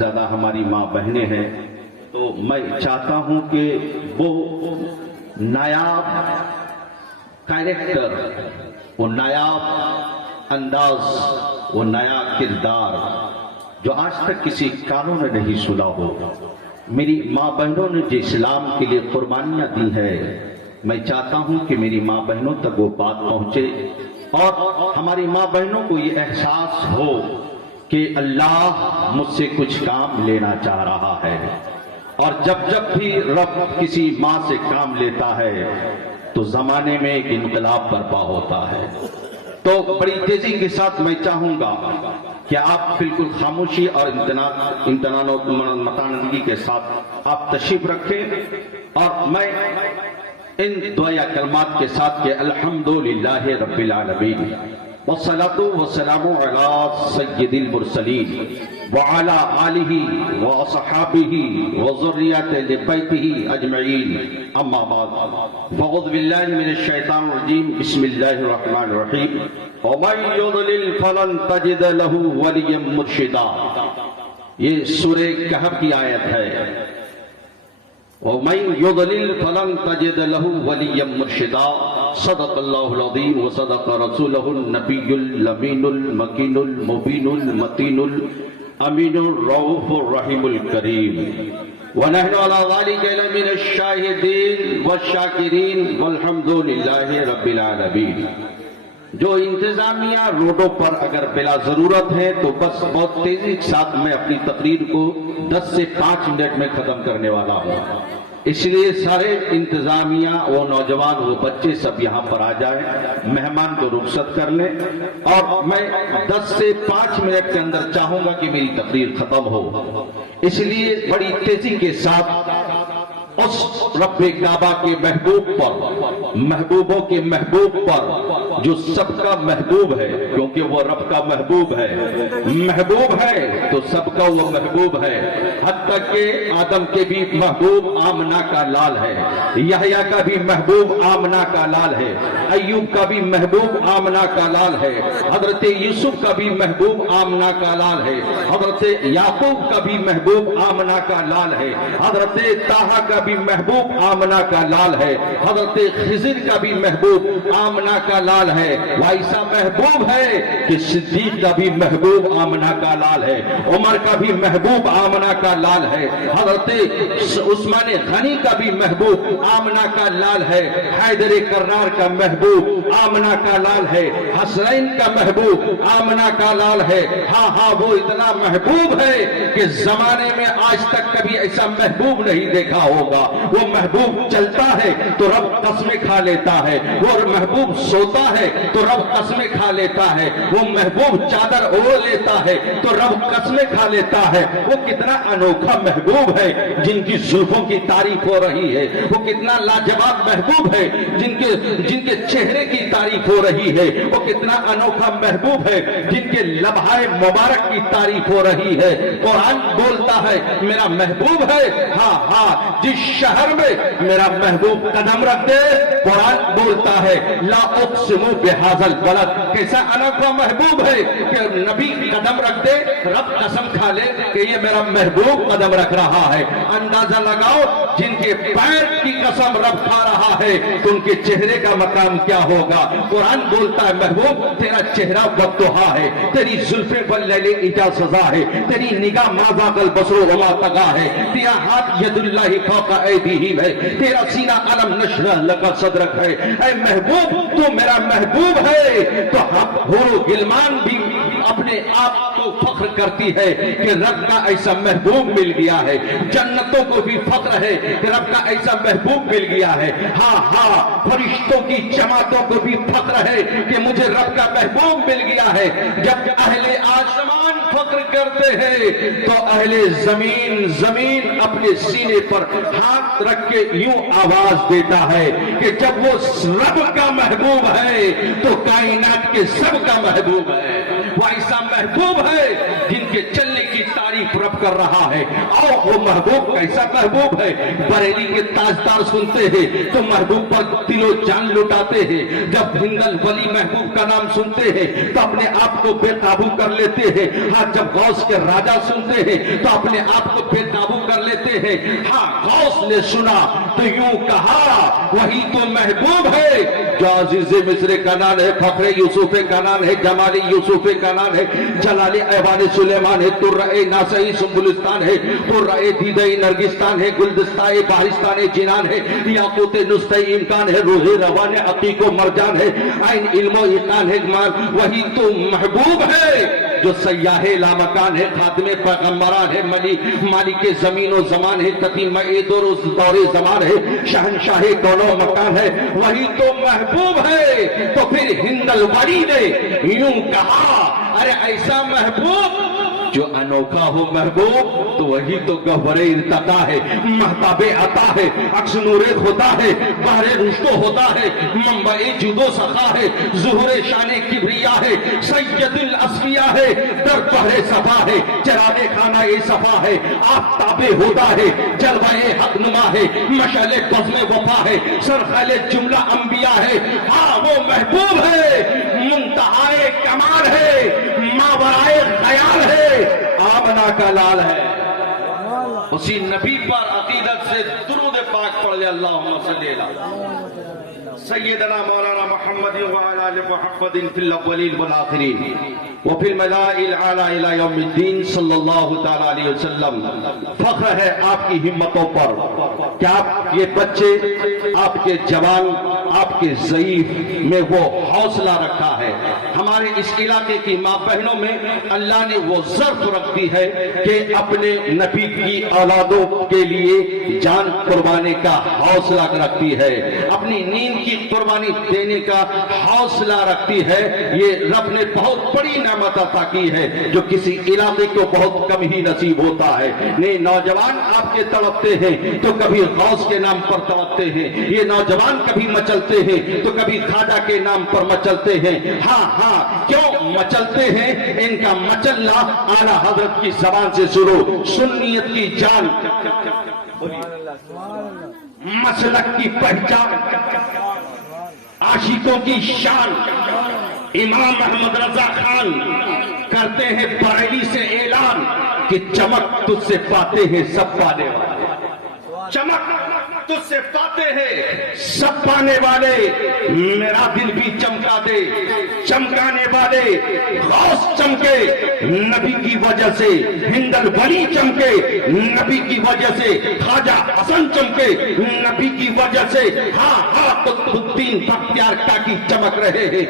زیادہ ہماری ماں بہنیں ہیں، تو میں چاہتا ہوں کہ وہ نایاب کیریکٹر، وہ نایاب انداز، وہ نیا کردار جو آج تک کسی کانوں نے نہیں سنا ہو، میری ماں بہنوں نے جو اسلام کے لیے قربانیاں دی ہے، میں چاہتا ہوں کہ میری ماں بہنوں تک وہ بات پہنچے اور ہماری ماں بہنوں کو یہ احساس ہو کہ اللہ مجھ سے کچھ کام لینا چاہ رہا ہے۔ اور جب جب بھی رب کسی ماں سے کام لیتا ہے تو زمانے میں ایک انقلاب برپا ہوتا ہے۔ تو بڑی تیزی کے ساتھ میں چاہوں گا کہ آپ بالکل خاموشی اور امتنان و متانندگی کے ساتھ آپ تشریف رکھیں، اور میں ان دعائیہ کلمات کے ساتھ کہ الحمدللہ رب العالمین والصلاة والسلام على سید المرسلین وعلى آلہ وصحابہ وذریۃ بیتہ اجمعین، اما بعد فاعوذ باللہ من الشیطان الرجیم، بسم اللہ الرحمن الرحیم، ومن یضلل فلن تجد له ولیا مرشدا۔ یہ سورہ کہف کی آیت ہے، وَمَن يُضْلِلْ فَلَن تَجِدَ لَهُ وَلِيًّا مُرْشِدًا۔ صدق اللہ العظیم وصدق رسولہ النبی الامین المکین المبین المتین الامین الرؤوف الرحیم الکریم، ونحن علی ذلک لمن الشاہدین والشاکرین والحمد للہ رب العالمین۔ جو انتظامیہ روڈوں پر اگر بلا ضرورت ہے تو بس بہت تیزی کے ساتھ میں اپنی تقریر کو 10 سے 5 منٹ میں ختم کرنے والا ہوں، اس لیے سارے انتظامیہ، وہ نوجوان، وہ بچے سب یہاں پر آ جائیں، مہمان کو رخصت کر لیں، اور میں 10 سے 5 منٹ کے اندر چاہوں گا کہ میری تقریر ختم ہو، اس لیے بڑی تیزی کے ساتھ اس رب کعبہ کے محبوب پر، محبوبوں کے محبوب پر جو سب کا محبوب ہے، کیونکہ وہ رب کا محبوب ہے، محبوب ہے تو سب کا وہ محبوب ہے، حتیٰ کہ آدم کے بھی محبوب آمنہ کا لال ہے، یحییٰ کا بھی محبوب آمنہ کا لال ہے، ایوب کا بھی محبوب آمنہ کا لال ہے، حضرت یوسف کا بھی محبوب آمنہ کا لال ہے، حضرت یعقوب کا بھی محبوب آمنہ کا لال ہے، حضرت طٰہٰ کا بھی محبوب آمنہ کا لال ہے، حضرت خضر کا بھی محبوب آمنہ کا لال ہے، ویسا محبوب ہے کہ صدیق کا بھی محبوب آمنہ کا لال ہے، عمر کا بھی محبوب آمنہ کا لال ہے، حضرت عثمان غنی کا بھی محبوب آمنہ کا لال ہے، حیدر کرار کا محبوب آمنہ کا لال ہے، حسنین کا محبوب آمنہ کا لال ہے۔ ہاں وہ اتنا محبوب ہے کہ زمانے میں آج تک کبھی ایسا محبوب نہیں دیکھا ہوگا۔ وہ محبوب چلتا ہے تو رب قسمیں کھا لیتا ہے، وہ محبوب سوتا ہے تو رب قسمیں کھا لیتا ہے، وہ محبوب چادر اوڑھ لیتا ہے تو رب قسمیں کھا لیتا ہے۔ وہ کتنا انوکھا محبوب ہے جن کی زلفوں کی تعریف ہو رہی ہے، وہ کتنا لاجواب محبوب ہے جن کے چہرے کی تعریف ہو رہی ہے، وہ کتنا انوکھا محبوب ہے جن کے لبھائے مبارک کی تعریف ہو رہی ہے۔ قرآن بولتا ہے میرا محبوب ہے، ہاں جس شہر میں میرا محبوب قدم رکھ دے، قرآن بولتا ہے لا اقسم بہذا البلد، کیسا انوکھا محبوب ہے کہ نبی قدم رکھ دے، رب قسم کھا لے کہ یہ میرا محبوب قدم رکھ رہا ہے۔ اندازہ لگاؤ جن کے پیر کی قسم رب کھا رہا ہے تو ان کے چہرے کا مقام کیا ہوگا۔ قرآن بولتا ہے محبوب تیرا چہرہ وقتہا ہے، تیری زلفیں باللیل اجا سزا ہے، تیری نگاہ ما ذاق البصر وما طغیٰ ہے، تیرا ہاتھ ید اللہ فوق ایدیہم ہے، تیرا سینہ علم نشرح لک صدرک ہے۔ اے محبوب تو میرا محبوب ہے تو ہم حور و غلمان بھی اپنے آپ کو فخر کرتی ہے کہ رب کا ایسا محبوب مل گیا ہے، جنتوں کو بھی فخر ہے کہ رب کا ایسا محبوب مل گیا ہے، ہاں فرشتوں کی جماعتوں کو بھی فخر ہے کہ مجھے رب کا محبوب مل گیا ہے۔ جب اہل آسمان فخر کرتے ہیں تو اہل زمین اپنے سینے پر ہاتھ رکھ کے یوں آواز دیتا ہے کہ جب وہ رب کا محبوب ہے تو کائنات کے سب کا محبوب ہے۔ وہ ایسا محبوب ہے جن کے چلنے کی تعریف رب طلب کر رہا ہے. اور وہ محبوب کیسا محبوب ہے. بریلی کے تاجدار سنتے ہیں تو محبوب پر دل و جان لٹاتے ہیں. جب ہند الولی محبوب کا نام سنتے ہیں تو اپنے آپ کو بے قابو کر لیتے ہیں. ہاں جب غوث کے راجہ سنتے ہیں تو اپنے آپ کو بے قابو کر لیتے ہیں. ہاں غوث نے سنا تو یوں کہا وہی تو محبوب ہے جو عزیز مصر کا نام ہے, فخر یوسف کا نام ہے, جمال یوسف کا نام ہے, جلال ایوان سلیمان ہے, ترائے ناسئی سنبلستان ہے, ترائے دیدئی نرگستان ہے, گلدستہ بارستان جنان ہے, یاقوت نسطی امکان ہے, روح روان عقیق و مرجان ہے, عین علم و ایقان ہے. وہی تو محبوب ہے جو سیاح لامکان ہے, خاتم پیغمبران ہے, مالک زمین و زمان ہے, قدیم دور زمان ہے, شہنشاہ کون و مکان ہے. وہی تو محبوب ہے. تو پھر ہند الولی نے یوں کہا ارے ایسا محبوب جو انوکھا ہو محبوب تو وہی تو گہور ارتقا ہے, مہتاب عطا ہے, عکس نور خدا ہے, بحر رشد ہوتا ہے, منبع جود و سخا ہے, ظہور شان کبریا ہے, سید الاصفیاء ہے, در بحر صفا ہے, چراغ خانہ صفا ہے, آفتاب ہوتا ہے, جلوہ حق نما ہے, مشعل بزم وفا ہے, سرخیل جملہ انبیاء ہے. ہاں وہ محبوب ہے, منتہائے کمال ہے, ماورائے خیال ہے, آمنہ کا لال ہے. اسی نبی پر عقیدت سے درود پاک پڑھ لے. اللہم صلی اللہ سیدنا مولانا محمد وعلی آل محمد فی الاولین والآخرین وفی الملائل اعلی الی یوم الدین صلی اللہ تعالی علیہ وسلم. فخر ہے آپ کی ہمتوں پر کہ آپ یہ بچے, آپ کے جوان, آپ کے ضعیف میں وہ حوصلہ رکھا ہے. ہمارے اس علاقے کی ماں بہنوں میں اللہ نے وہ ظرف رکھ دی ہے کہ اپنے نبی کی اولادوں کے لیے جان قربانے کا حوصلہ رکھتی ہے, اپنی نیند کی قربانی دینے کا حوصلہ رکھتی ہے. یہ رب نے بہت بڑی نعمت عطا کی ہے جو کسی علاقے کو بہت کم ہی نصیب ہوتا ہے. نہیں نوجوان آپ کے تڑپتے ہیں تو کبھی غوث کے نام پر تڑپتے ہیں, یہ نوجوان کبھی مچلتے ہیں تو کبھی خواجہ کے نام پر مچلتے ہیں. ہاں ہاں کیوں مچلتے ہیں؟ ان کا مچلنا اعلیٰ حضرت کی زبان سے شروع, سنیت کی جان, مسلک کی پہچان, عاشقوں کی شان. امام محمد رضا خان کرتے ہیں بریلی سے اعلان کہ چمک تجھ سے پاتے ہیں سب پانے والے, چمک تجھ سے پاتے ہیں سب پانے والے. میرا دل بھی چمکا دے, چمکانے والے غوث چمکے نبی کی وجہ سے, ہند الولی چمکے نبی کی وجہ سے, خواجہ حسن چمکے نبی کی وجہ سے. ہاں ہاں قطب الدین بختیار کاکی چمک رہے ہیں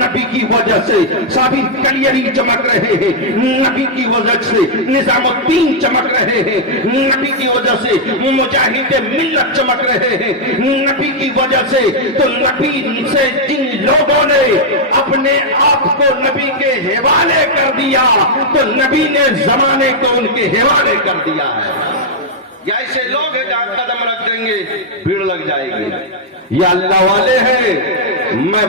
نبی کی وجہ سے, صابر کلیری چمک رہے ہیں نبی کی وجہ سے, نظام الدین چمک رہے ہیں نبی کی وجہ سے, مجاہد ملت چمک رہے ہیں نبی کی وجہ سے. تو نبی سے جن لوگوں نے اپنے آپ کو نبی کے حوالے کر دیا تو نبی نے زمانے کو ان کے حوالے کر دیا ہے. یا ایسے لوگ ہیں جہاں قدم رکھ دیں گے بھیڑ لگ جائے گی. یا اللہ والے ہیں, میں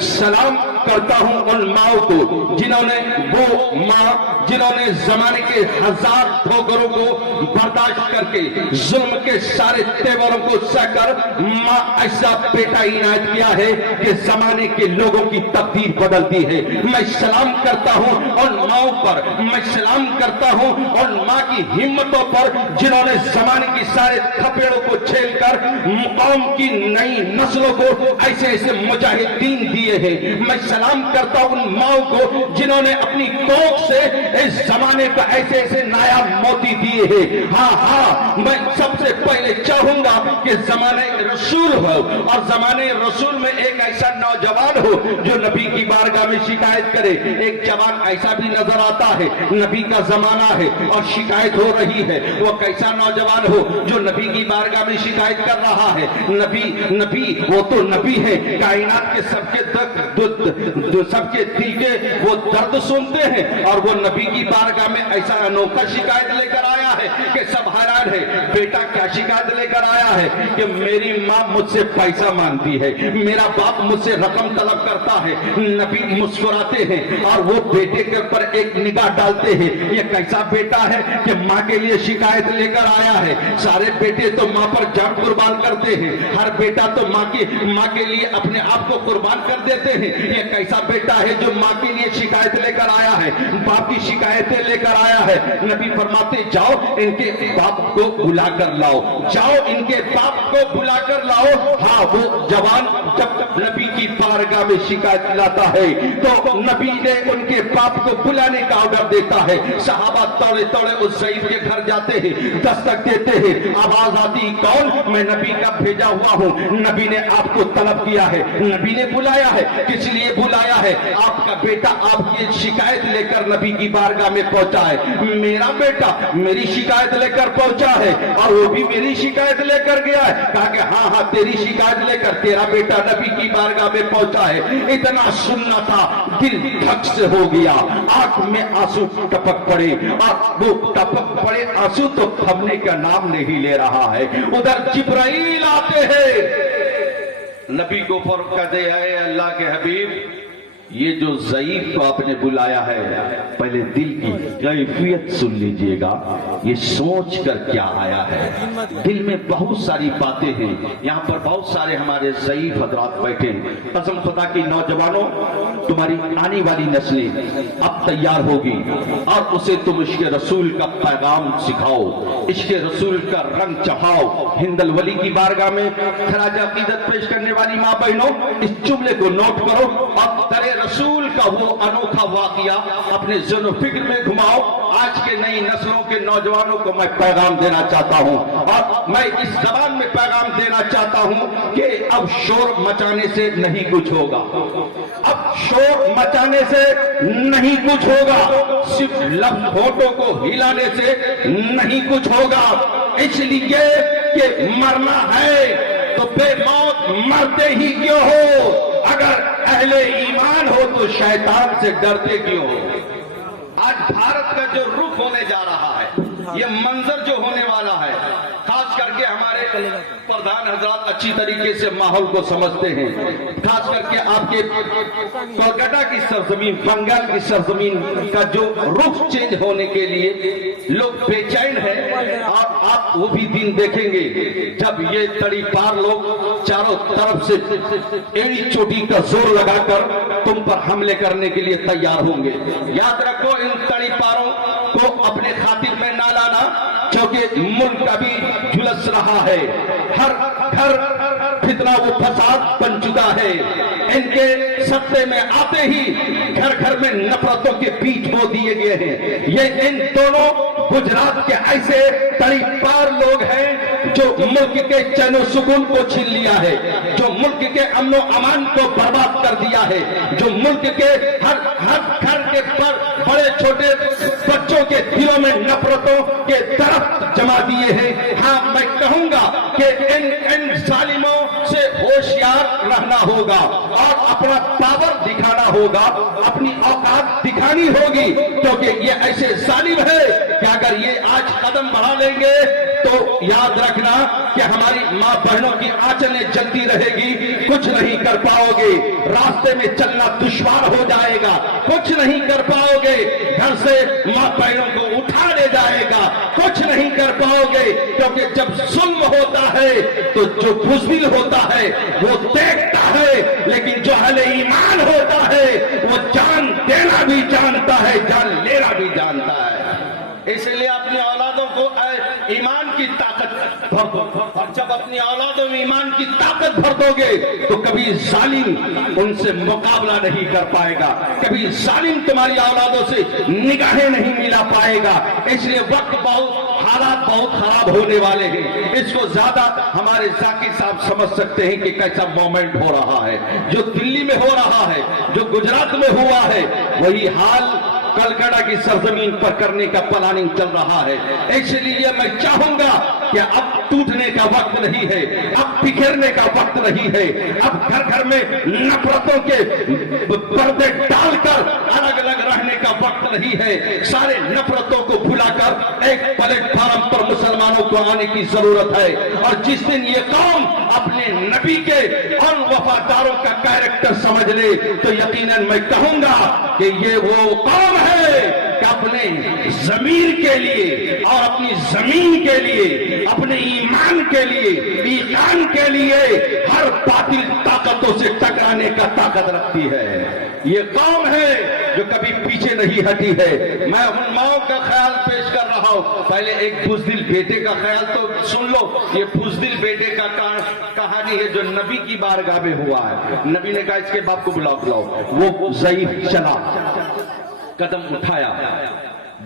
سلام کرتا ہوں ان ماں کو جنہوں نے, وہ ماں جنہوں نے زمانے کے ہزار ٹھوکروں کو برداشت کر کے, ظلم کے سارے تیوروں کو سہ کر ماں ایسا بیٹا عنایت کیا ہے کہ زمانے کے لوگوں کی تقدیر بدلتی ہے. میں سلام کرتا ہوں ان ماؤں پر, میں سلام کرتا ہوں ان ماں کی ہمتوں پر جنہوں نے زمانے کی سارے تھپیڑوں کو چھیل کر قوم کی نئی نسلوں کو ایسے ایسے مجاہدین دیے ہیں. میں سلام کرتا ہوں ان ماؤں کو جنہوں نے اپنی کوکھ سے اس زمانے کا ایسے ایسے نایاب موتی دیے ہیں. ہاں ہاں میں سب سے پہلے چاہوں گا کہ زمانے رسول ہو, اور زمانے رسول میں ایک ایسا نوجوان ہو جو نبی کی بارگاہ میں شکایت کرے. ایک جوان ایسا بھی نظر آتا ہے, نبی کا زمانہ ہے اور شکایت ہو رہی ہے. وہ کیسا نوجوان ہو جو نبی کی بارگاہ میں شکایت کر رہا ہے. نبی وہ تو نبی ہے, کائنات کے سب کے سب کے دل کے وہ درد سنتے ہیں, اور وہ نبی کی بارگاہ میں ایسا انوکھا شکایت لے کر آیا ہے کہ سب حیران بیان ہے. بیٹا کیا شکایت لے کر آیا ہے کہ میری ماں مجھ سے پیسہ مانگتی ہے, میرا باپ مجھ سے رقم طلب کرتا ہے. نبی مسکراتے ہیں اور وہ بیٹے کے اوپر ایک نگاہ ڈالتے ہیں. یہ کیسا بیٹا ہے کہ ماں کے لیے شکایت لے کر آیا ہے. سارے بیٹے تو ماں پر جان قربان کرتے ہیں, ہر بیٹا تو ماں کے لیے اپنے آپ کو قربان کر دیتے ہیں. یہ کیسا بیٹا ہے جو ماں کے لیے شکایت لے کر آیا ہے, باپ کی شکایتیں لے کر آیا ہے. نبی فرماتے جاؤ ان کے باپ کو بلا کر لاؤ, جاؤ ان کے باپ کو بلا کر لاؤ. ہاں وہ جوان جب نبی کی بارگاہ میں شکایت لاتا ہے تو نبی نے ان کے باپ کو بلانے کا آرڈر دیتا ہے. صحابہ توڑے توڑے اس ضعیف کے گھر جاتے ہیں, دستک دیتے ہیں, آواز آتی کون؟ میں نبی کا بھیجا ہوا ہوں, نبی نے آپ کو طلب کیا ہے, نبی نے بلایا ہے. کس لیے بلایا ہے؟ آپ کا بیٹا آپ کی شکایت لے کر نبی کی بارگاہ میں پہنچا ہے. میرا بیٹا میری شکایت لے کر پہنچا ہے اور وہ بھی میری شکایت لے کر گیا ہے. کہا کہ ہاں ہاں تیری شکایت لے کر تیرا بیٹا نبی کی بارگاہ میں پہنچا ہے. اتنا سننا تھا, دل دھک سے ہو گیا, آنکھ میں آنسو ٹپک پڑے اور وہ ٹپک پڑے آنسو تو تھمنے کا نام نہیں لے رہا ہے. ادھر جبرائیل آتے ہیں, نبی کو فرق کہتے ہیں اے اللہ کے حبیب یہ جو ضعیف کو آپ نے بلایا ہے پہلے دل کی کیفیت سن لیجئے گا, یہ سوچ کر کیا آیا ہے. دل میں بہت ساری باتیں ہیں. یہاں پر بہت سارے ہمارے ضعیف حضرات بیٹھے ہیں. قسم خدا کی نوجوانوں, تمہاری آنے والی نسلیں اب تیار ہوگی اور اسے تم عشق رسول کا پیغام سکھاؤ, عشق رسول کا رنگ چڑھاؤ. ہند الولی کی بارگاہ میں خراج عقیدت پیش کرنے والی ماں بہنوں اس جملے کو نوٹ کرو اور در رسول کا وہ انوکھا واقعہ اپنے ذہن و فکر میں گھماؤ. آج کے نئی نسلوں کے نوجوانوں کو میں پیغام دینا چاہتا ہوں اور میں اس زبان میں پیغام دینا چاہتا ہوں کہ اب شور مچانے سے نہیں کچھ ہوگا, اب شور مچانے سے نہیں کچھ ہوگا, صرف لفظ ہونٹوں کو ہلانے سے نہیں کچھ ہوگا. اس لیے کہ مرنا ہے تو بے موت مرتے ہی کیوں ہو؟ اگر اہل ایمان ہو تو شیطان سے ڈرتے کیوں ہو؟ آج بھارت کا جو رخ ہونے جا رہا ہے, یہ منظر جو ہونے والا ہے, خاص کر کے ہمارے پردھان حضرات اچھی طریقے سے ماحول کو سمجھتے ہیں. خاص کر کے آپ کے کولکاتہ کی سرزمین, بنگال کی سرزمین کا جو رخ چینج ہونے کے لیے لوگ بے چین ہیں. اور آپ وہ بھی دن دیکھیں گے جب یہ تڑی پار لوگ چاروں طرف سے ایڑی چوٹی کا زور لگا کر تم پر حملے کرنے کے لیے تیار ہوں گے. یاد رکھو ان تڑی پاروں کو اپنے خاطر میں نہ لانا, کیونکہ ملک ابھی جھلس رہا ہے. ہر گھر فتنہ و فساد بن چکا ہے. ان کے سطح میں آتے ہی گھر گھر میں نفرتوں کے بیج بو دیے گئے ہیں. یہ ان دونوں گجرات کے ایسے تڑی پار لوگ ہیں جو ملک کے چین و سکون کو چھین لیا ہے, جو ملک کے امن و امان کو برباد کر دیا ہے, جو ملک کے ہر گھر کے پر بڑے چھوٹے بچوں کے دلوں میں نفرتوں کے درخت جما دیے ہیں. ہاں میں کہوں گا کہ ان ظالموں سے ہوشیار رہنا ہوگا اور اپنا پاور دکھانا ہوگا, اپنی اوقات دکھانی ہوگی, کیونکہ یہ ایسے ظالم ہے کہ اگر یہ آج قدم بڑھا لیں گے تو یاد رکھنا کہ ہماری ماں بہنوں کی آنچلیں جلتی رہے گی, کچھ نہیں کر پاؤ گے, راستے میں چلنا دشوار ہو جائے گا, کچھ نہیں کر پاؤ گے, گھر سے ماں بہنوں کو اٹھا لے جائے گا, کچھ نہیں کر پاؤ گے. کیونکہ جب ظلم ہوتا ہے تو جو بزدل ہوتا ہے وہ دیکھتا ہے, لیکن جو اہل ایمان ہوتا ہے وہ جان دینا بھی جانتا ہے, جان لینا بھی جانتا ہے. اس لیے اپنی اولادوں کو ایمان کی طاقت بھر دو, اور جب اپنی اولادوں میں ایمان کی طاقت بھر دو گے تو کبھی ظالم ان سے مقابلہ نہیں کر پائے گا, کبھی ظالم تمہاری اولادوں سے نگاہیں نہیں ملا پائے گا. اس لیے وقت حالات بہت خراب ہونے والے ہیں. اس کو زیادہ ہمارے ذاکر صاحب سمجھ سکتے ہیں کہ کیسا مومنٹ ہو رہا ہے. جو دلی میں ہو رہا ہے, جو گجرات میں ہوا ہے, وہی حال کلکتہ کی سرزمین پر کرنے کا پلاننگ چل رہا ہے. اس لیے میں چاہوں گا کہ اب ٹوٹنے کا وقت نہیں ہے, اب بکھرنے کا وقت نہیں ہے, اب گھر گھر میں نفرتوں کے پردے ڈال کر الگ الگ رہنے کا وقت نہیں ہے. سارے نفرتوں کو بھلا کر ایک پلیٹ فارم پر مسلمانوں کو آنے کی ضرورت ہے. اور جس دن یہ قوم اپنے نبی کے ان وفاداروں کا کیریکٹر سمجھ لے تو یقیناً میں کہوں گا کہ یہ وہ قوم ہے کہ اپنے ضمیر کے لیے اور اپنی زمین کے لیے، اپنے ایمان کے لیے، ایمان کے لیے ہر باطل طاقتوں سے ٹکرانے کا طاقت رکھتی ہے. یہ قوم ہے جو کبھی پیچھے نہیں ہٹی ہے. میں ان ماؤں کا خیال پیش کر رہا ہوں. پہلے ایک بزدل بیٹے کا خیال تو سن لو. یہ بزدل بیٹے کا کہانی ہے جو نبی کی بارگاہ میں ہوا ہے. نبی نے کہا اس کے باپ کو بلاؤ. وہ ضعیف چلا، قدم اٹھایا،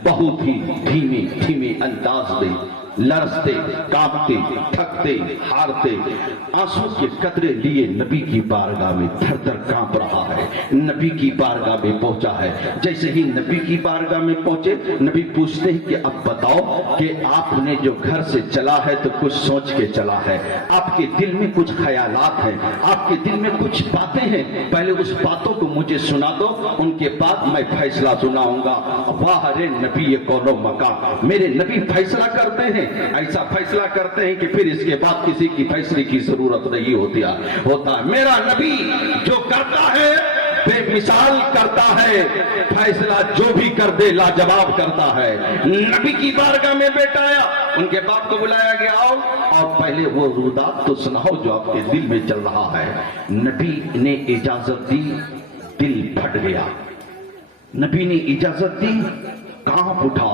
بہت ہی دھیمی انداز دے، لرزتے، کانپتے، تھکتے، ہارتے، آنسو کے قطرے لیے نبی کی بارگاہ میں تھر تھر کانپ رہا ہے. نبی کی بارگاہ میں پہنچا ہے. جیسے ہی نبی کی بارگاہ میں پہنچے، نبی پوچھتے ہیں کہ اب بتاؤ کہ آپ نے جو گھر سے چلا ہے تو کچھ سوچ کے چلا ہے، آپ کے دل میں کچھ خیالات ہیں، آپ کے دل میں کچھ باتیں ہیں، پہلے اس باتوں کو مجھے سنا دو، ان کے بعد میں فیصلہ سناؤں گا. واہ رے نبی یہ کون و مکان. میرے نبی فیصلہ کرتے ہیں، ایسا فیصلہ کرتے ہیں کہ پھر اس کے بعد کسی کی فیصلے کی ضرورت نہیں ہوتا. میرا نبی جو کرتا ہے بے مثال کرتا ہے، فیصلہ جو بھی کر دے لاجواب کرتا ہے. نبی کی بارگاہ میں بیٹا آیا، ان کے باپ کو بلایا گیا، آؤ اور پہلے وہ رودات تو سناؤ جو آپ کے دل میں چل رہا ہے. نبی نے اجازت دی، دل پھٹ گیا. نبی نے اجازت دی، کانپ اٹھا.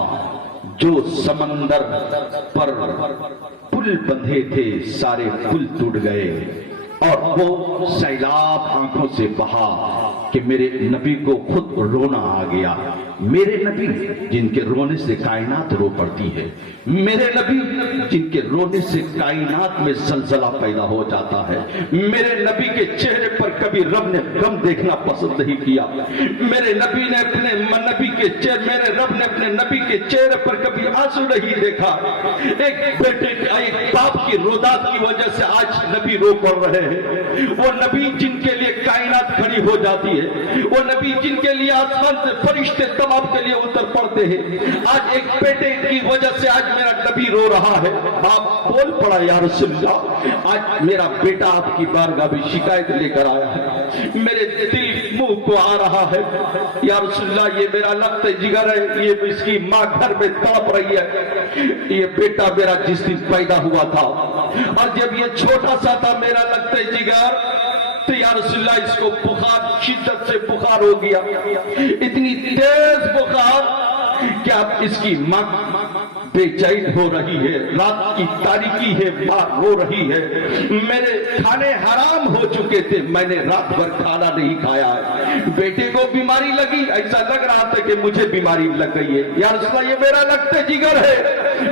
جو سمندر پر پل بندھے تھے سارے پل ٹوٹ گئے اور وہ سیلاب آنکھوں سے بہا کہ میرے نبی کو خود رونا آ گیا. میرے نبی جن کے رونے سے کائنات رو پڑتی ہے، میرے نبی جن کے رونے سے کائنات میں زلزلہ پیدا ہو جاتا ہے، میرے نبی کے چہرے پر کبھی رب نے غم دیکھنا پسند نہیں کیا. میرے نبی نے اپنے نبی کے چہرے، میرے رب نے اپنے نبی کے چہرے پر کبھی آنسو نہیں دیکھا. ایک بیٹے ایک باپ کی رودات کی وجہ سے آج نبی رو پڑ رہے ہیں. وہ نبی جن کے لیے کائنات کھڑی ہو جاتی ہے، وہ نبی جن کے لیے آسمان سے فرشتے آپ کے لیے اتر پڑتے ہیں، آج ایک بیٹے کی وجہ سے آج میرا نبی رو رہا ہے. باپ بول پڑا یا رسول اللہ، آج میرا بیٹا آپ کی بارگاہ میں شکایت لے کر آیا ہے، میرے دل منہ کو آ رہا ہے یا رسول اللہ. یہ میرا لخت جگر ہے، یہ اس کی ماں گھر میں تڑپ رہی ہے. یہ بیٹا میرا جس دن پیدا ہوا تھا اور جب یہ چھوٹا سا تھا میرا لخت جگر، تو یا رسول اللہ اس کو بخار، شدت سے بخار ہو گیا، اتنی تیز بخار کہ اب اس کی ماں بے چین ہو رہی ہے، رات کی تاریکی ہے، ماں رو رہی ہے. میرے کھانے حرام ہو چکے تھے، میں نے رات بھر کھانا نہیں کھایا ہے. بیٹے کو بیماری لگی، ایسا لگ رہا تھا کہ مجھے بیماری لگ گئی ہے. یا رسول اللہ یہ میرا لخت جگر ہے.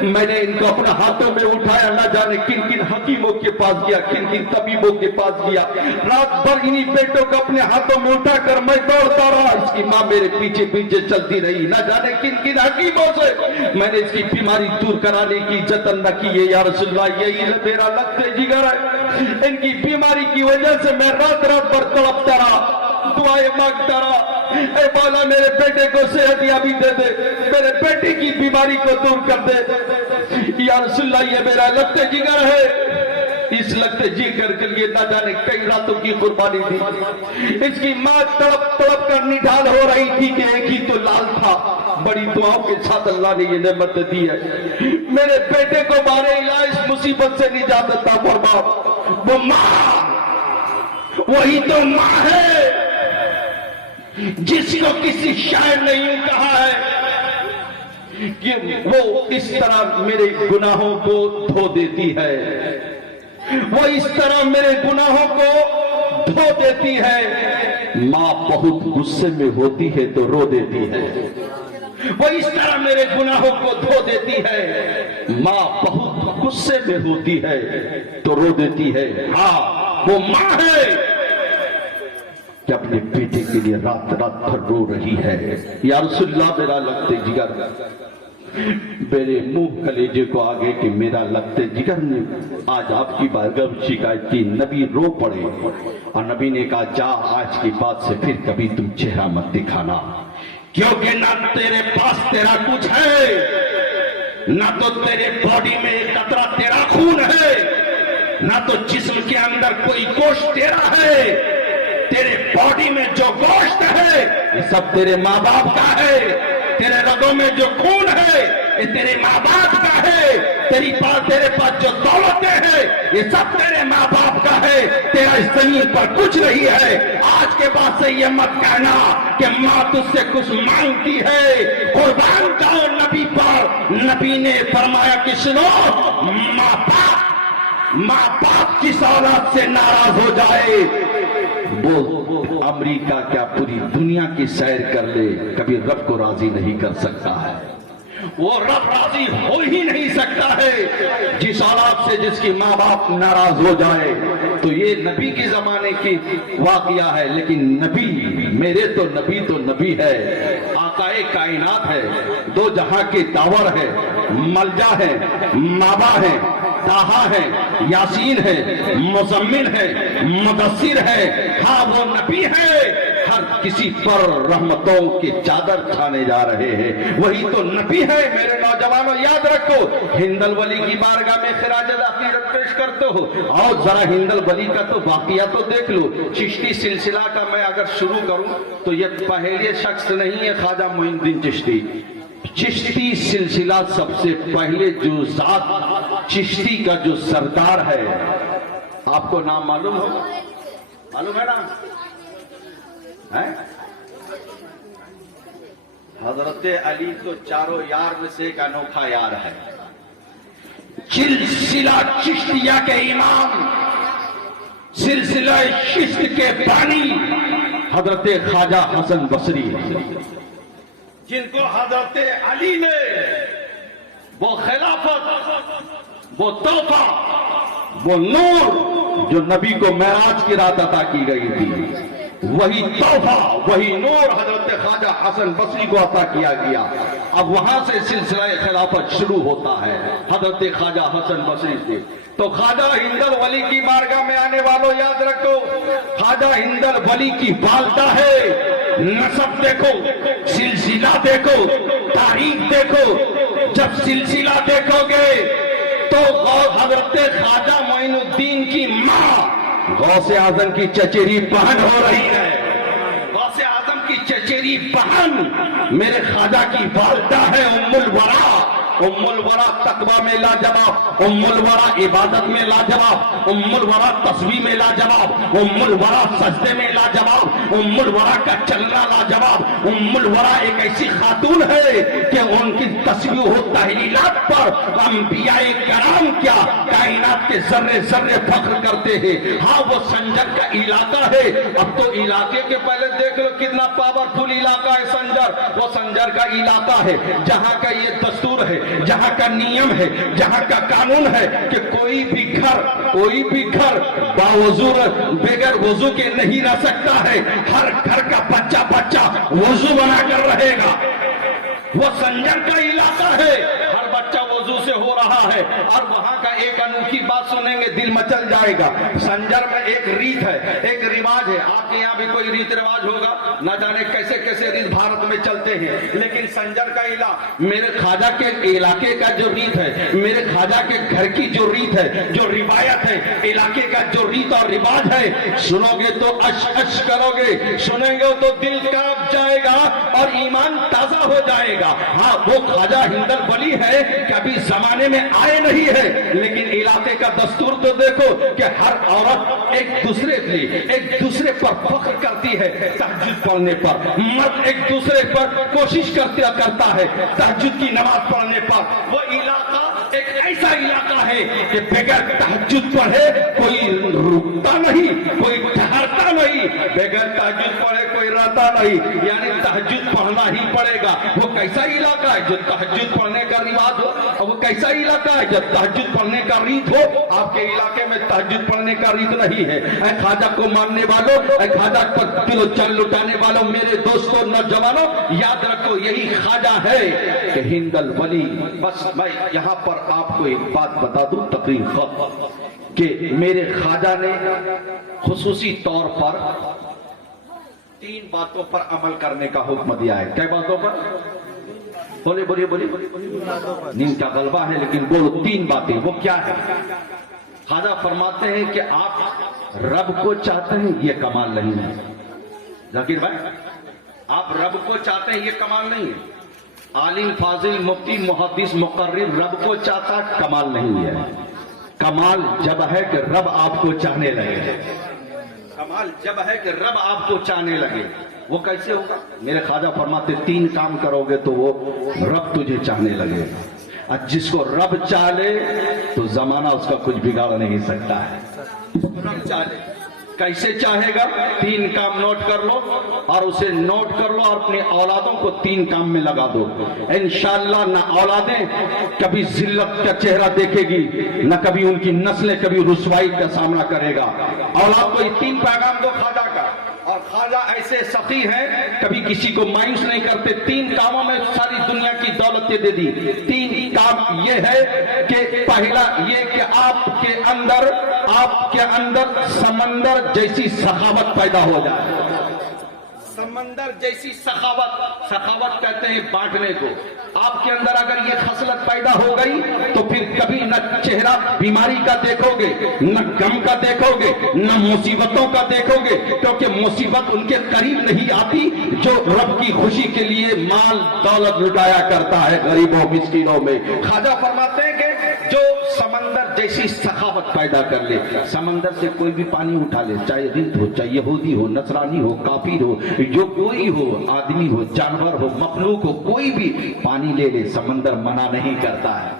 میں نے ان کو اپنے ہاتھوں میں اٹھایا، نہ جانے کن کن حکیموں کے پاس گیا، کن کن طبیبوں کے پاس گیا. رات بھر انہی بیٹوں کو اپنے ہاتھوں میں اٹھا کر میں دوڑتا رہا. اس کی ماں میرے پیچھے پیچھے چلتی رہی، نہ جانے کن کن حکیموں سے میں نے اس کی بیماری دور کرانے کی جتن نہ کی ہے. یا رسول اللہ یہی میرا لخت جگر ہے. ان کی بیماری کی وجہ سے میں رات رات بھر تڑپتا رہا، دعائیں مانگتا رہا، اے مولا میرے بیٹے کو صحت یابی دے دے، میرے بیٹے کی بیماری کو دور کر دے. یا رسول اللہ یہ میرا لخت جگر ہے. اس لخت جگر کے لیے نہ جانے کئی راتوں کی قربانی دی. اس کی ماں تڑپ تڑپ کر نڈھال ہو رہی تھی کہ ایک ہی تو لال تھا. بڑی دعاؤں کے ساتھ اللہ نے یہ نعمت دی ہے. میرے بیٹے کو مارے الہ اس مصیبت سے نجات عطا فرما. وہ ماں وہی تو ماں ہے جس کو کسی شاعر نے یوں کہا ہے کہ وہ اس طرح میرے گناہوں کو دھو دیتی ہے، وہ اس طرح میرے گناہوں کو دھو دیتی ہے. ماں بہت غصے میں ہوتی ہے تو رو دیتی ہے، وہ اس طرح میرے گناہوں کو دھو دیتی ہے. ماں بہت غصے میں ہوتی ہے تو رو دیتی ہے. ہاں وہ ماں ہے کہ اپنے بیٹے کے لیے رات رات بھر رو رہی ہے. یا رسول اللہ میرا لخت جگر، میرے منہ کلیجے کو آگے کہ میرا لخت جگر نے آج آپ کی بارگاہ میں شکایت کی. نبی رو پڑے اور نبی نے کہا جا آج کی بات سے پھر کبھی تم چہرہ مت دکھانا، کیونکہ نہ تیرے پاس تیرا کچھ ہے نہ تو تیرے باڈی میں ایک قطرہ تیرا خون ہے، نہ تو جسم کے اندر کوئی گوشت تیرا ہے۔ تیرے باڈی میں جو گوشت ہے یہ سب تیرے ماں باپ کا ہے، تیرے رگوں میں جو خون ہے یہ تیرے ماں باپ کا ہے، تیرے پاس جو دولتیں ہیں یہ سب تیرے ماں باپ کا ہے، تیرا اس زمین پر کچھ نہیں ہے۔ آج کے بعد سے یہ مت کہنا کہ ماں تجھ سے کچھ مانگتی ہے، قربان جاؤ نبی پر۔ نبی نے فرمایا کہ سنو، ماں باپ جس اولاد سے ناراض ہو جائے وہ امریکہ کیا پوری دنیا کی سیر کر لے، کبھی رب کو راضی نہیں کر سکتا ہے۔ وہ رب راضی ہو ہی نہیں سکتا ہے جس اولاد سے جس کی ماں باپ ناراض ہو جائے۔ تو یہ نبی کے زمانے کی واقعہ ہے، لیکن نبی میرے تو نبی ہے، آقائے کائنات ہے، دو جہاں کے داور ہے، ملجا ہے، مابا ہے، طٰہٰ ہے، یاسین ہے، مزمل ہے، مدثر ہے۔ ہاں وہ نبی ہے، ہر کسی پر رحمتوں کے چادر چھانے جا رہے ہیں، وہی تو نبی ہے۔ میرے نوجوانوں یاد رکھو، ہند الولی کی بارگاہ میں خراج عقیدت پیش کرتے ہو، آؤ ذرا ہند الولی کا تو واقعہ تو دیکھ لو۔ چشتی سلسلہ کا میں اگر شروع کروں تو یہ پہلے شخص نہیں ہے خواجہ معین الدین چشتی۔ چشتی سلسلہ سب سے پہلے جو ذات چشتی کا جو سردار ہے، آپ کو نام معلوم ہوگا، معلوم ہے نا؟ حضرت علی تو چاروں یار میں سے ایک انوکھا یار ہے۔ سلسلہ چشتیہ کے امام، سلسلہ چشت کے بانی حضرت خواجہ حسن بصری، جن کو حضرت علی نے وہ خلافت، وہ تحفہ، وہ نور جو نبی کو معراج کی رات عطا کی گئی تھی، وہی تحفہ، وہی نور حضرت خواجہ حسن بصری کو عطا کیا گیا۔ اب وہاں سے سلسلہ خلافت شروع ہوتا ہے حضرت خواجہ حسن بصری سے۔ تو خواجہ ہند الولی کی بارگاہ میں آنے والوں یاد رکھو، خواجہ ہند الولی کی والدہ ہے، نسب دیکھو، سلسلہ دیکھو، تاریخ دیکھو۔ جب سلسلہ دیکھو گے تو حضرت خواجہ معین الدین کی ماں غوث اعظم کی چچیری بہن ہو رہی ہے۔ غوث اعظم کی چچیری بہن میرے خواجہ کی والدہ ہے ام الورا۔ ام الورا تقوی میں لاجواب، ام الورا عبادت میں لاجواب، ام الورا تسبیح میں لاجواب، ام الورا سجدے میں لاجواب، ام الورا کا چلنا لاجواب۔ ام الورا ایک ایسی خاتون ہے کہ ان کی تسبیح و تحلیلات پر انبیاء کرام کیا کائنات کے ذرے ذرے فخر کرتے ہیں۔ ہاں وہ سنجر کا علاقہ ہے۔ اب تو علاقے کے پہلے دیکھ لو کتنا پاورفل علاقہ ہے سنجر۔ وہ سنجر کا علاقہ ہے جہاں کا یہ دستور ہے، جہاں کا نیم ہے، جہاں کا قانون ہے کہ کوئی بھی گھر باوضو بغیر وضو کے نہیں رہ سکتا ہے۔ ہر گھر کا بچہ وضو بنا کر رہے گا۔ وہ سنجر کا علاقہ ہے، ہر بچہ وضو سے ہو رہا ہے۔ اور وہاں کا ایک انوکھی بات سنیں گے دل مچل جائے گا۔ سنجر میں ایک ریت ہے، ایک رواج ہے۔ آپ کے یہاں بھی کوئی ریت رواج ہوگا، نہ جانے کیسے کیسے ریت بھارت میں چلتے ہیں، لیکن سنجر کا علاقہ، میرے خواجہ کے علاقے کا جو ریت ہے، میرے خواجہ کے گھر کی جو ریت ہے، جو روایت ہے، علاقے کا جو ریت اور رواج ہے، سنو گے تو اش کرو گے، سنیں گے تو دل کانپ جائے گا اور ایمان تازہ ہو جائے گا۔ ہاں وہ خواجہ ہند الولی ہے کہ ابھی زمانے میں آئے نہیں ہے، لیکن علاقے کا دستور تو دیکھو کہ ہر عورت ایک دوسرے پر فخر کرتی ہے تہجد پڑھنے پر، مرد ایک دوسرے پر کوشش کرتا ہے تہجد کی نماز پڑھنے پر۔ وہ علاقہ ایک ایسا علاقہ ہے کہ بغیر تہجد پڑھے کوئی رکتا نہیں، کوئی ٹھہرتا نہیں، بغیر تہجد پڑھے کوئی رہتا نہیں، یعنی تہجد پڑھنا ہی پڑے گا۔ وہ کیسا علاقہ ہے جو تہجد پڑھنے کا رواج ہو، اور وہ کیسا علاقہ ہے جب تہجد پڑھنے کا ریت ہو۔ آپ کے علاقے میں تہجد پڑھنے کا ریت نہیں ہے۔ اے خواجہ کو ماننے والوں، اے خواجہ پر دل و جان لٹانے والوں، میرے دوستوں نوجوانوں یاد رکھو یہی خواجہ ہے کہ ہند الولی۔ بس میں یہاں پر آپ کو ایک بات بتا دوں تقریر خط کہ میرے خواجہ نے خصوصی طور پر 3 باتوں پر عمل کرنے کا حکم دیا ہے۔ کئی باتوں پر؟ بولے بولے بولے نیند کا غلبہ ہے، لیکن بولو 3 باتیں، وہ کیا ہے؟ خواجہ فرماتے ہیں کہ آپ رب کو چاہتے ہیں، یہ کمال نہیں ہے ذاکر بھائی، آپ رب کو چاہتے ہیں یہ کمال نہیں ہے، عالم فاضل مفتی محدث مقرر رب کو چاہتا کمال نہیں ہے، کمال جب ہے کہ رب آپ کو چاہنے لگے، کمال جب ہے کہ رب آپ کو چاہنے لگے۔ وہ کیسے ہوگا؟ میرے خواجہ فرماتے 3 کام کرو گے تو وہ رب تجھے چاہنے لگے، اور جس کو رب چاہ لے تو زمانہ اس کا کچھ بگاڑ نہیں سکتا ہے، رب چاہ لے کیسے چاہے گا؟ 3 کام نوٹ کر لو، اور اسے نوٹ کر لو اور اپنے اولادوں کو 3 کام میں لگا دو، انشاءاللہ نہ اولادیں کبھی ذلت کا چہرہ دیکھے گی، نہ کبھی ان کی نسلیں کبھی رسوائی کا سامنا کرے گا۔ اولاد کو یہ 3 پیغام دو خواجہ کا، اور خواجہ ایسے سخی ہیں کبھی کسی کو مایوس نہیں کرتے، 3 کاموں میں ساری دنیا کی دولت دے دی۔ 3 کام یہ ہے کہ پہلا یہ کہ آپ کے اندر سمندر جیسی سخاوت پیدا ہو جائے، سمندر جیسی سخاوت کہتے ہیں بانٹنے کو۔ آپ کے اندر اگر یہ خصلت پیدا ہو گئی تو پھر کبھی نہ چہرہ بیماری کا دیکھو گے، نہ غم کا دیکھو گے، نہ مصیبتوں کا دیکھو گے، کیونکہ مصیبت ان کے قریب نہیں آتی جو رب کی خوشی کے لیے مال دولت لٹایا کرتا ہے غریبوں مسکینوں میں۔ خواجہ فرماتے ہیں کہ جو سمندر جیسی سخاوت پیدا کر لے، سمندر سے کوئی بھی پانی اٹھا لے، چاہے ہند ہو، چاہے یہودی ہو، نصرانی ہو، کافر ہو، جو کوئی ہو، آدمی ہو، جانور ہو، مخلوق ہو، کوئی بھی پانی لے لے، سمندر منع نہیں کرتا ہے،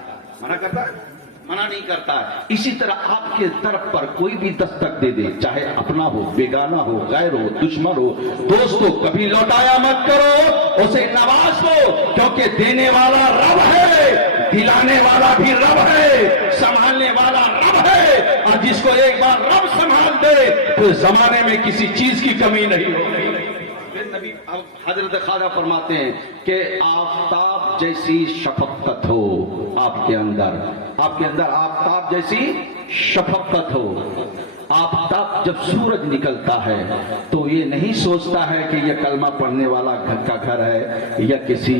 منع کرتا ہے؟ منع نہیں کرتا ہے۔ اسی طرح آپ کے طرف پر کوئی بھی دستک دے دے، چاہے اپنا ہو، بیگانہ ہو، غیر ہو، دشمن ہو، دوست ہو، کبھی لوٹایا مت کرو، اسے نواز دو، کیونکہ دینے والا رب ہے، دلانے والا بھی رب ہے، سنبھالنے والا رب ہے، اور جس کو ایک بار رب سنبھال دے تو زمانے میں کسی چیز کی کمی نہیں ہوگی۔ نبی حضرت خواجہ فرماتے ہیں کہ آفتاب جیسی شفقت ہو آپ کے اندر آفتاب جیسی شفقت ہو۔ آفتاب جب سورج نکلتا ہے تو یہ نہیں سوچتا ہے کہ یہ کلمہ پڑھنے والا گھر کا گھر ہے یا کسی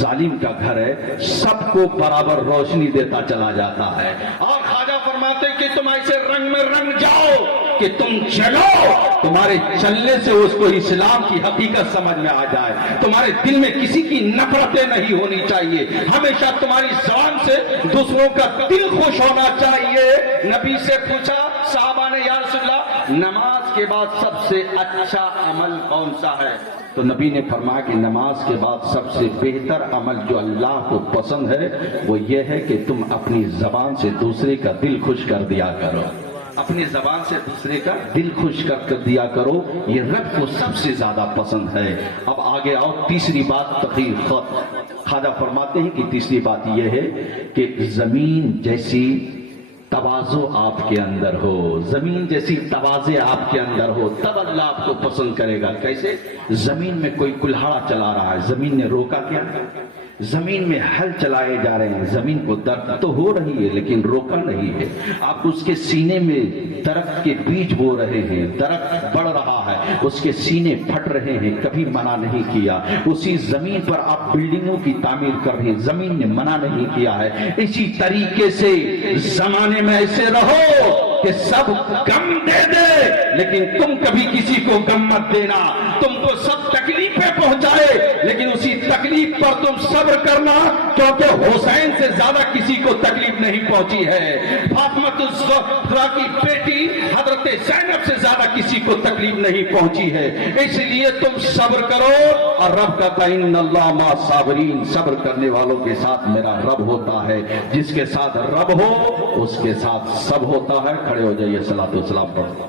ظالم کا گھر ہے، سب کو برابر روشنی دیتا چلا جاتا ہے۔ اور خواجہ فرماتے ہیں کہ تم ایسے رنگ میں رنگ جاؤ کہ تم چلو، تمہارے چلنے سے اس کو اسلام کی حقیقت سمجھ میں آ جائے، تمہارے دل میں کسی کی نفرتیں نہیں ہونی چاہیے، ہمیشہ تمہاری زبان سے دوسروں کا دل خوش ہونا چاہیے۔ نبی سے پوچھا صحابہ نے، یا رسول اللہ نماز کے بعد سب سے اچھا عمل کون سا ہے؟ تو نبی نے فرمایا کہ نماز کے بعد سب سے بہتر عمل جو اللہ کو پسند ہے وہ یہ ہے کہ تم اپنی زبان سے دوسرے کا دل خوش کر دیا کرو، اپنی زبان سے دوسرے کا دل خوش کر دیا کرو، یہ رب کو سب سے زیادہ پسند ہے۔ اب آگے آؤ، تیسری بات تقریر خواجہ فرماتے ہیں کہ تیسری بات یہ ہے کہ زمین جیسی تواضع آپ کے اندر ہو، زمین جیسی تواضع آپ کے اندر ہو، تب اللہ آپ کو پسند کرے گا۔ کیسے؟ زمین میں کوئی کلہاڑا چلا رہا ہے، زمین نے روکا کیا؟ زمین میں ہل چلائے جا رہے ہیں، زمین کو درد تو ہو رہی ہے لیکن روکا نہیں ہے، آپ اس کے سینے میں درخت کے بیج بو رہے ہیں، درخت بڑھ رہا ہے، اس کے سینے پھٹ رہے ہیں، کبھی منع نہیں کیا۔ اسی زمین پر آپ بلڈنگوں کی تعمیر کر رہے ہیں، زمین نے منع نہیں کیا ہے۔ اسی طریقے سے زمانے میں ایسے رہو کہ سب غم دے دے لیکن تم کبھی کسی کو غم مت دینا، تم کو سب تکلیفیں پہنچائے لیکن اسی تکلیف پر تم صبر کرنا، کیونکہ حسین سے زیادہ کسی کو تکلیف نہیں پہنچی ہے، فاطمہ الزہرا کی بیٹی حضرت زینب سے زیادہ کسی کو تکلیف نہیں پہنچی ہے، اس لیے تم صبر کرو۔ اور رب کہتا ہے ان اللہ مع الصابرین، صبر کرنے والوں کے ساتھ میرا رب ہوتا ہے، جس کے ساتھ رب ہو اس کے ساتھ سب ہوتا ہے۔ کھڑے ہو جائیے، صلاۃ و سلام پڑھو۔